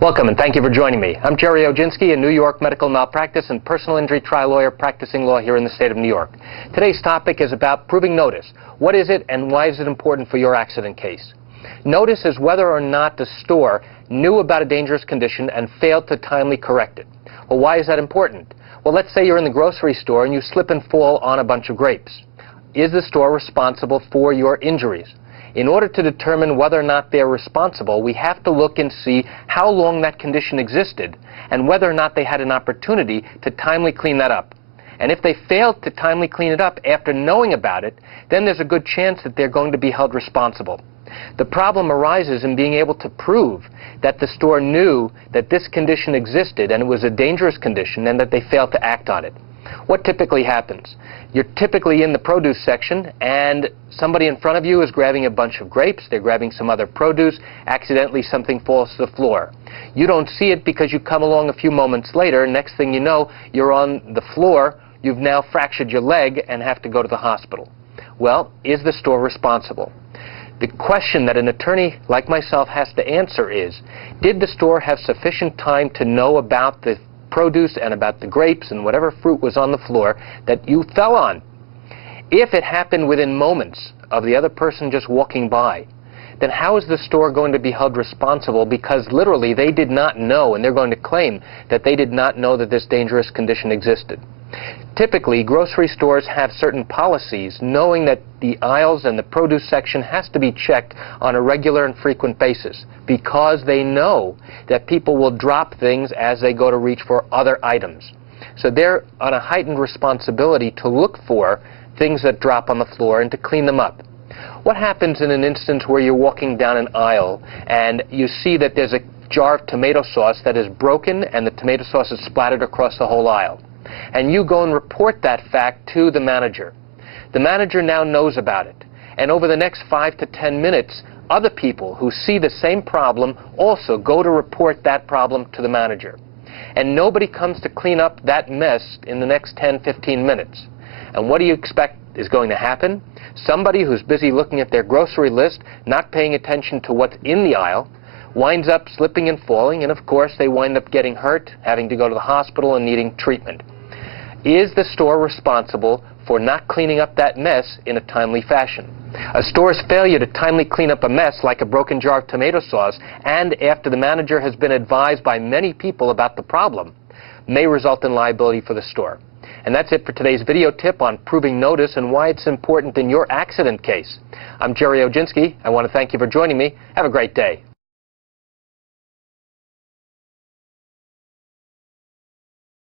Welcome and thank you for joining me. I'm Gerry Oginski, a New York medical malpractice and personal injury trial lawyer practicing law here in the state of New York. Today's topic is about proving notice. What is it and why is it important for your accident case? Notice is whether or not the store knew about a dangerous condition and failed to timely correct it. Well, why is that important? Well, let's say you're in the grocery store and you slip and fall on a bunch of grapes. Is the store responsible for your injuries? In order to determine whether or not they're responsible, we have to look and see how long that condition existed and whether or not they had an opportunity to timely clean that up. And if they failed to timely clean it up after knowing about it, then there's a good chance that they're going to be held responsible. The problem arises in being able to prove that the store knew that this condition existed and it was a dangerous condition and that they failed to act on it. What typically happens? You're typically in the produce section and somebody in front of you is grabbing a bunch of grapes, they're grabbing some other produce, accidentally something falls to the floor. You don't see it because you come along a few moments later, next thing you know, you're on the floor, you've now fractured your leg and have to go to the hospital. Well, is the store responsible? The question that an attorney like myself has to answer is, did the store have sufficient time to know about the produce and about the grapes and whatever fruit was on the floor that you fell on? If it happened within moments of the other person just walking by, then how is the store going to be held responsible because literally they did not know, and they're going to claim that they did not know that this dangerous condition existed? Typically, grocery stores have certain policies knowing that the aisles and the produce section has to be checked on a regular and frequent basis because they know that people will drop things as they go to reach for other items. So they're on a heightened responsibility to look for things that drop on the floor and to clean them up. What happens in an instance where you're walking down an aisle and you see that there's a jar of tomato sauce that is broken and the tomato sauce is splattered across the whole aisle? And you go and report that fact to the manager. The manager now knows about it. And over the next 5 to 10 minutes, other people who see the same problem also go to report that problem to the manager. And nobody comes to clean up that mess in the next 10, 15 minutes. And what do you expect is going to happen? Somebody who's busy looking at their grocery list, not paying attention to what's in the aisle, winds up slipping and falling, and of course they wind up getting hurt, having to go to the hospital and needing treatment. Is the store responsible for not cleaning up that mess in a timely fashion? A store's failure to timely clean up a mess like a broken jar of tomato sauce, and after the manager has been advised by many people about the problem, may result in liability for the store. And that's it for today's video tip on proving notice and why it's important in your accident case. I'm Gerry Oginski. I want to thank you for joining me. Have a great day.